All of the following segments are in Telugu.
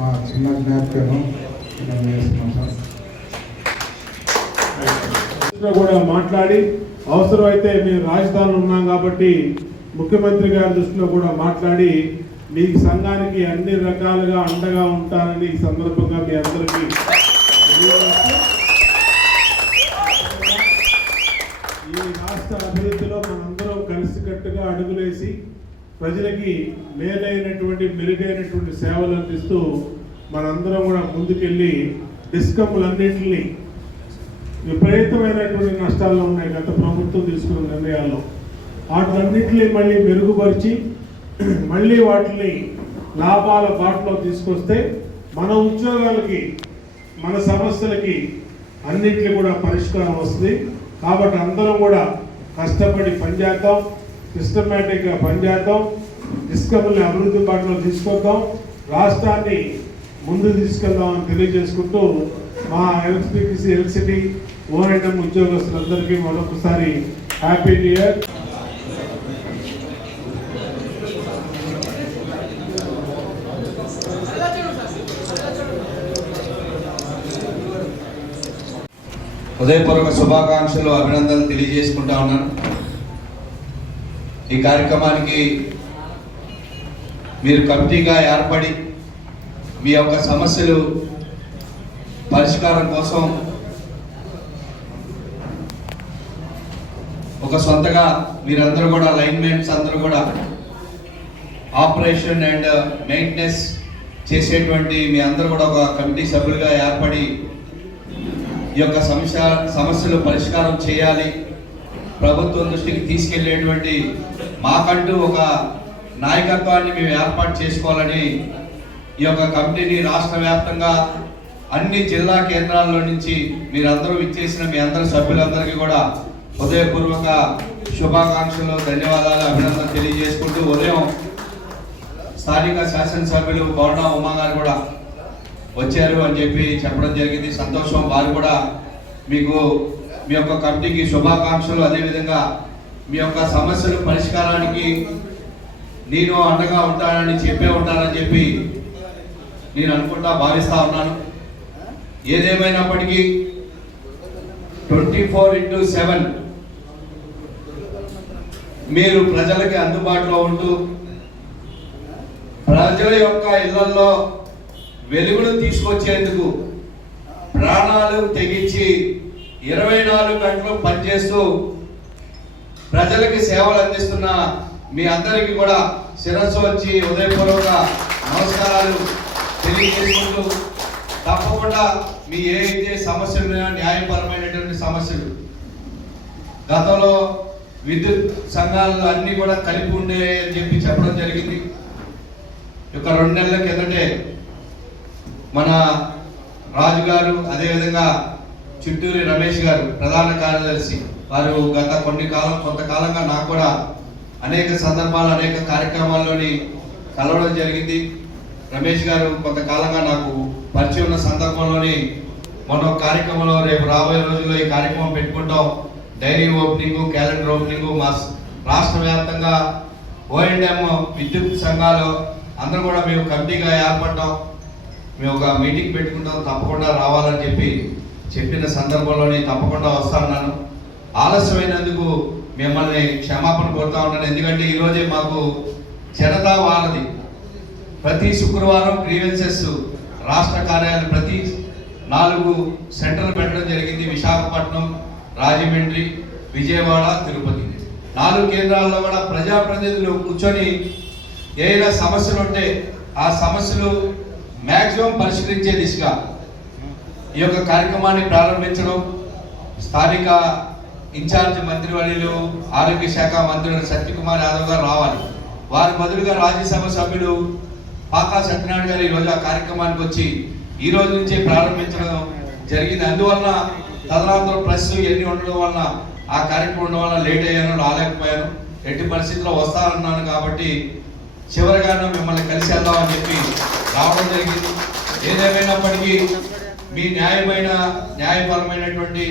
మా చిన్న జ్ఞాపికను కూడా మాట్లాడి అవసరమైతే మేము రాజధానిలో ఉన్నాం కాబట్టి ముఖ్యమంత్రి గారి దృష్టిలో కూడా మాట్లాడి మీ సంఘానికి అన్ని రకాలుగా అండగా ఉంటానని ఈ సందర్భంగా మీ అందరికీ ఈ రాష్ట్ర అభివృద్ధిలో మనందరం కలిసికట్టుగా అడుగులేసి ప్రజలకి మేలైనటువంటి మెరుగైనటువంటి సేవలు అందిస్తూ మనందరం కూడా ముందుకెళ్ళి డిస్కమ్లన్నింటినీ విపరీతమైనటువంటి నష్టాల్లో ఉన్నాయి గత ప్రభుత్వం తీసుకున్న నిర్ణయాల్లో వాటిలన్నింటినీ మళ్ళీ మెరుగుపరిచి మళ్ళీ వాటిని లాభాల బాటలో తీసుకొస్తే మన ఉద్యోగాలకి మన సమస్యలకి అన్నింటినీ కూడా పరిష్కారం వస్తుంది. కాబట్టి అందరం కూడా కష్టపడి పనిచేద్దాం, సిస్టమేటిక్గా పనిచేద్దాం, డిస్కమ్ని అభివృద్ధి బాటలో తీసుకొద్దాం, రాష్ట్రాన్ని ముందు తీసుకెళ్దామని తెలియజేసుకుంటూ మా ఎలక్ట్రిసిటీ ఎలక్ట్రిసిటీ ఓఎన్ఎం ఉద్యోగస్తులందరికీ మరొకసారి హ్యాపీ న్యూ ఇయర్. హృదయపూర్వక శుభాకాంక్షలు, అభినందనలు తెలియజేసుకుంటా ఉన్నాను. ఈ కార్యక్రమానికి మీరు కమిటీగా ఏర్పడి మీ యొక్క సమస్యలు పరిష్కారం కోసం ఒక సొంతగా మీరందరూ కూడా లైన్మెన్స్ అందరూ కూడా ఆపరేషన్ అండ్ మెయింటెనెన్స్ చేసేటువంటి మీ అందరూ కూడా ఒక కమిటీ సభ్యులుగా ఏర్పడి ఈ యొక్క సమస్యలు పరిష్కారం చేయాలి, ప్రభుత్వం దృష్టికి తీసుకెళ్లేటువంటి మాకంటూ ఒక నాయకత్వాన్ని మేము ఏర్పాటు చేసుకోవాలని ఈ యొక్క కమిటీని రాష్ట్ర వ్యాప్తంగా అన్ని జిల్లా కేంద్రాల్లో నుంచి మీరందరూ ఇచ్చేసిన మీ అందరి సభ్యులందరికీ కూడా హృదయపూర్వక శుభాకాంక్షలు, ధన్యవాదాలు, అభినందనలు తెలియజేసుకుంటూ ఉదయం స్థానిక శాసనసభ్యులు బోర్డా ఉమా గారు కూడా వచ్చారు అని చెప్పి చెప్పడం జరిగింది. సంతోషం. వారు కూడా మీకు మీ యొక్క కమిటీకి శుభాకాంక్షలు, అదేవిధంగా మీ యొక్క సమస్యల పరిష్కారానికి నేను అండగా ఉంటానని ఉంటానని చెప్పి నేను అనుకుంటా భావిస్తా ఉన్నాను. ఏదేమైనప్పటికీ 24/7 మీరు ప్రజలకి అందుబాటులో ఉంటూ ప్రజల యొక్క ఇళ్లలో వెలుగును తీసుకొచ్చేందుకు ప్రాణాలు తెగించి 24 గంటలు పనిచేస్తూ ప్రజలకి సేవలు అందిస్తున్న మీ అందరికీ కూడా శిరస్సు వచ్చి హృదయపూర్వక నమస్కారాలు తెలియజేసుకుంటూ తప్పకుండా మీ ఏదైతే సమస్యలు న్యాయపరమైనటువంటి సమస్యలు గతంలో విద్యుత్ సంఘాలు అన్నీ కూడా కలిపి ఉండే అని చెప్పి చెప్పడం జరిగింది. ఒక 2 నెలల కిందటే మన రాజు గారు, అదేవిధంగా చిట్టూరి రమేష్ గారు ప్రధాన కార్యదర్శి, వారు గత కొంతకాలంగా నాకు కూడా అనేక సందర్భాలు అనేక కార్యక్రమాల్లోని కలవడం జరిగింది. రమేష్ గారు కొంతకాలంగా నాకు పరిచయం ఉన్న సందర్భంలోని మొన్న కార్యక్రమంలో రేపు రాబోయే రోజుల్లో ఈ కార్యక్రమం పెట్టుకుంటాం. డైరీ ఓపెనింగ్, క్యాలెండర్ ఓపెనింగ్, మా రాష్ట్ర వ్యాప్తంగా ఓఎన్ఎం విద్యుత్ సంఘాలు అందరూ కూడా మేము కమిటీగా ఏర్పడ్డాం, మేము ఒక మీటింగ్ పెట్టుకుంటాం, తప్పకుండా రావాలని చెప్పిన సందర్భంలోని తప్పకుండా వస్తాను. ఆలస్యమైనందుకు మిమ్మల్ని క్షమాపణ కోరుతా ఉన్నాను. ఎందుకంటే ఈరోజే మాకు జనతా వారధి ప్రతి శుక్రవారం గ్రీవెన్సెస్ రాష్ట్ర కార్యాలయం ప్రతి 4 సెంటర్లు పెట్టడం జరిగింది. విశాఖపట్నం, రాజమండ్రి, విజయవాడ, తిరుపతి 4 కేంద్రాల్లో కూడా ప్రజాప్రతినిధులు కూర్చొని ఏదైనా సమస్యలు ఉంటే ఆ సమస్యలు మ్యాక్సిమం పరిష్కరించే దిశగా ఈ యొక్క కార్యక్రమాన్ని ప్రారంభించడం. స్థానిక ఇన్ఛార్జ్ మంత్రివర్యులు ఆరోగ్య శాఖ మంత్రులు సత్యకుమార్ యాదవ్ గారు రావాలి, వారి బదులుగా రాజ్యసభ సభ్యులు పాకా సత్యనారాయణ గారు ఈరోజు ఆ కార్యక్రమానికి వచ్చి ఈ రోజు నుంచే ప్రారంభించడం జరిగింది. అందువలన తదనంతరం ప్రెస్ ఎన్ని ఉండడం వలన ఆ కార్యక్రమం ఉండడం వల్ల లేట్ అయ్యాను, రాలేకపోయాను. ఎట్టి పరిస్థితుల్లో వస్తానన్నాను కాబట్టి చివరిగా మిమ్మల్ని కలిసి వెళ్దామని చెప్పి రావడం జరిగింది. ఏదేమైనప్పటికీ మీ న్యాయపరమైనటువంటి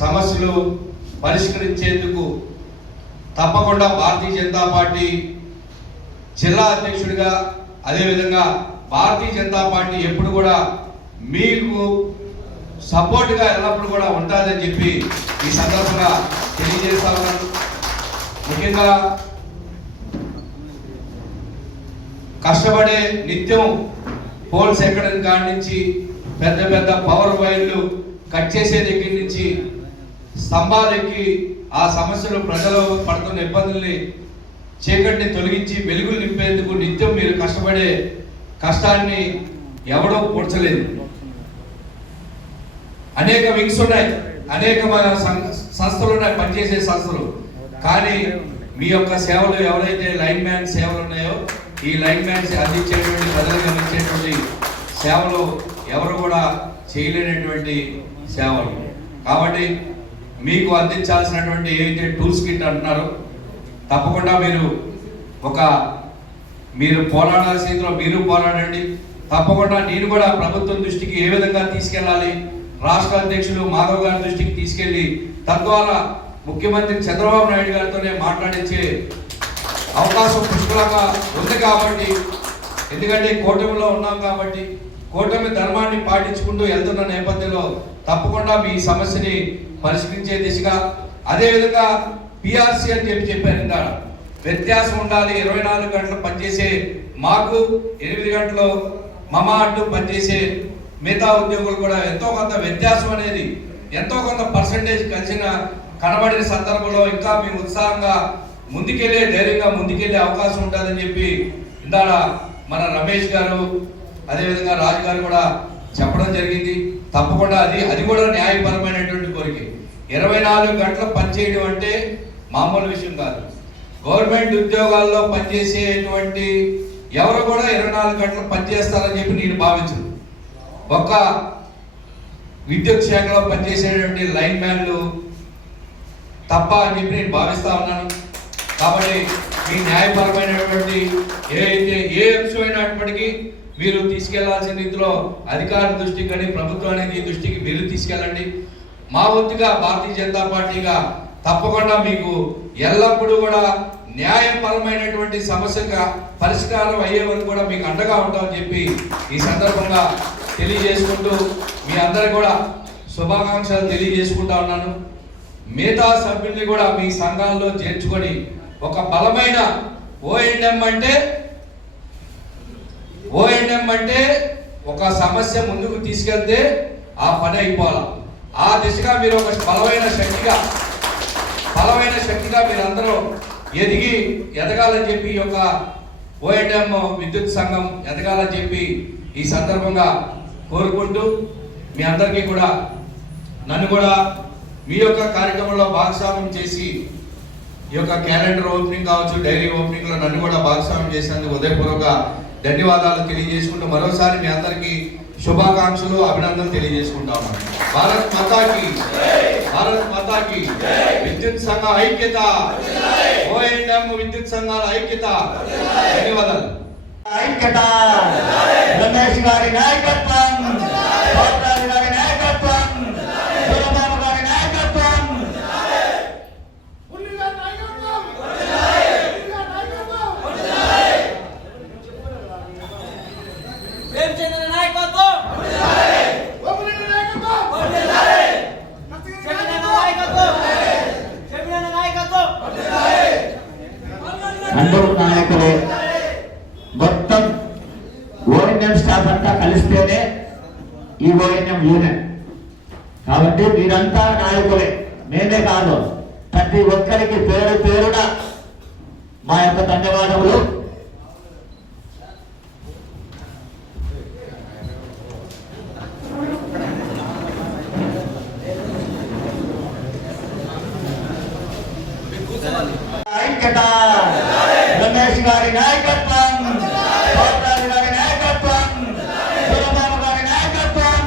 సమస్యలు పరిష్కరించేందుకు తప్పకుండా భారతీయ జనతా పార్టీ జిల్లా అధ్యక్షుడిగా, అదేవిధంగా భారతీయ జనతా పార్టీ ఎప్పుడు కూడా మీకు సపోర్ట్గా ఎల్లప్పుడు కూడా ఉంటుందని చెప్పి ఈ సందర్భంగా తెలియజేస్తా ఉన్నాను. ముఖ్యంగా కష్టపడే నిత్యం పోల్స్ ఎక్కడం కాడి నుంచి పెద్ద పెద్ద పవర్ వైర్లు కట్ చేసే దగ్గర నుంచి స్తంభాలు ఎక్కి ఆ సమస్యలు ప్రజలు పడుతున్న ఇబ్బందుల్ని చీకటిని తొలగించి వెలుగులు నింపేందుకు నిత్యం మీరు కష్టపడే కష్టాన్ని ఎవడో పూడ్చలేదు. అనేక వింగ్స్ ఉన్నాయి, అనేక సంస్థలు ఉన్నాయి, పనిచేసే సంస్థలు. కానీ మీ యొక్క సేవలు ఎవరైతే లైన్ మ్యాన్ సేవలు ఉన్నాయో ఈ లైన్ మ్యాన్స్ అందించేటువంటి ప్రజలకు అందించేటువంటి సేవలు ఎవరు కూడా చేయలేనటువంటి సేవలు. కాబట్టి మీకు అందించాల్సినటువంటి ఏదైతే టూల్స్ కిట్ అంటున్నారో తప్పకుండా మీరు పోరాడాల్సిందో మీరు పోరాడండి. తప్పకుండా నేను కూడా ప్రభుత్వం దృష్టికి ఏ విధంగా తీసుకెళ్ళాలి, రాష్ట్ర అధ్యక్షులు మాధవ్ గారి దృష్టికి తీసుకెళ్లి తద్వారా ముఖ్యమంత్రి చంద్రబాబు నాయుడు గారితోనే మాట్లాడించే అవకాశం పుష్కలంగా ఉంది. కాబట్టి ఎందుకంటే కూటమిలో ఉన్నాం కాబట్టి కూటమి ధర్మాన్ని పాటించుకుంటూ వెళ్తున్న నేపథ్యంలో తప్పకుండా మీ సమస్యని పరిష్కరించే దిశగా, అదేవిధంగా పిఆర్సీ అని చెప్పారు ఇందా వ్యత్యాసం ఉండాలి. 24 గంటలు పనిచేసే మాకు 8 గంటలు మమ అంటూ పనిచేసే మిగతా ఉద్యోగులు కూడా ఎంతో కొంత వ్యత్యాసం అనేది ఎంతో కొంత పర్సంటేజ్ కనబడిన సందర్భంలో ఇంకా మేము ఉత్సాహంగా ముందుకెళ్ళే ధైర్యంగా ముందుకెళ్ళే అవకాశం ఉంటుందని చెప్పి ఇందాక మన రమేష్ గారు అదేవిధంగా రాజు గారు కూడా చెప్పడం జరిగింది. తప్పకుండా అది కూడా న్యాయపరమైనటువంటి కోరిక. 24 గంటలు పనిచేయడం అంటే మామూలు విషయం కాదు. గవర్నమెంట్ ఉద్యోగాల్లో పనిచేసేటువంటి ఎవరు కూడా 24 గంటలు పనిచేస్తారని చెప్పి నేను భావించను. ఒక్క విద్యుత్ శాఖలో పనిచేసేటువంటి లైన్ మ్యాన్లు తప్ప అని చెప్పి నేను భావిస్తా ఉన్నాను. కాబట్టి మీ న్యాయపరమైనటువంటి ఏ అంశం అయినప్పటికీ మీరు తీసుకెళ్లాల్సిన రీతిలో అధికార దృష్టికి కానీ ప్రభుత్వానికి దృష్టికి మీరు తీసుకెళ్ళండి. మా వంతుగా భారతీయ జనతా పార్టీగా తప్పకుండా మీకు ఎల్లప్పుడూ కూడా న్యాయపరమైనటువంటి సమస్యగా పరిష్కారం అయ్యే వరకు కూడా మీకు అండగా ఉంటామని చెప్పి ఈ సందర్భంగా తెలియజేసుకుంటూ మీ అందరూ కూడా శుభాకాంక్షలు తెలియజేసుకుంటా ఉన్నాను. మిగతా సభ్యుల్ని కూడా మీ సంఘాల్లో చేర్చుకొని ఒక బలమైన ఓఎన్ఎం అంటే ఒక సమస్య ముందుకు తీసుకెళ్తే ఆ పని అయిపోవాలి. ఆ దిశగా మీరు ఒక బలమైన శక్తిగా మీరందరూ ఎదగాలని చెప్పి ఈ యొక్క ఓఎన్ఎం విద్యుత్ సంఘం ఎదగాలని చెప్పి ఈ సందర్భంగా కోరుకుంటూ మీ అందరికీ కూడా నన్ను కూడా మీ యొక్క కార్యక్రమంలో భాగస్వామ్యం చేసి ఈ యొక్క క్యాలెండర్ ఓపెనింగ్ కావచ్చు, డైరీ ఓపెనింగ్ లో నన్ను కూడా భాగస్వామ్యం చేసినందుకు హృదయపూర్వక ధన్యవాదాలు తెలియజేసుకుంటూ మరోసారి మీ అందరికీ శుభాకాంక్షలు అభినందనలు తెలియజేసుకుంటాము. భారత్ మాతాకి విద్యుత్ సంఘ ఐక్యత, ఓఎన్ఎం విద్యుత్ సంఘాల ఐక్యత. ధన్యవాదాలు. ఐక్యత, రమేష్ గారి నాయకత్వం, గారి నాయకత్వం, సురబాబు గారి నాయకత్వం. అందరూ నాయకులే, మొత్తం ఓఎన్ఎం స్టాఫ్ అంతా కలిస్తేనే ఈ ఓఎన్ఎం యూనియన్. కాబట్టి మీరంతా నాయకులే, మేమే కాదు. ప్రతి ఒక్కరికి పేరు పేరున మా యొక్క ధన్యవాదములు. ఐక్యత, రమేష్ గారి నాయకత్వం, గారి నాయకత్వం, సురబాబు గారి నాయకత్వం.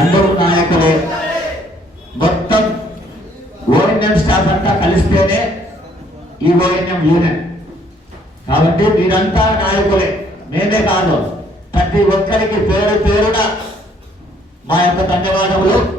అందరూ నాయకులే, మొత్తం ఓఎన్ఎం స్టాఫ్ అంతా కలిస్తేనే ఈ ఓఎన్ఎం యూనియన్. కాబట్టి మీరంతా నాయకులే, మేమే కాదు, ప్రతి ఒక్కరికి పేరు పేరున మా యొక్క ధన్యవాదములు.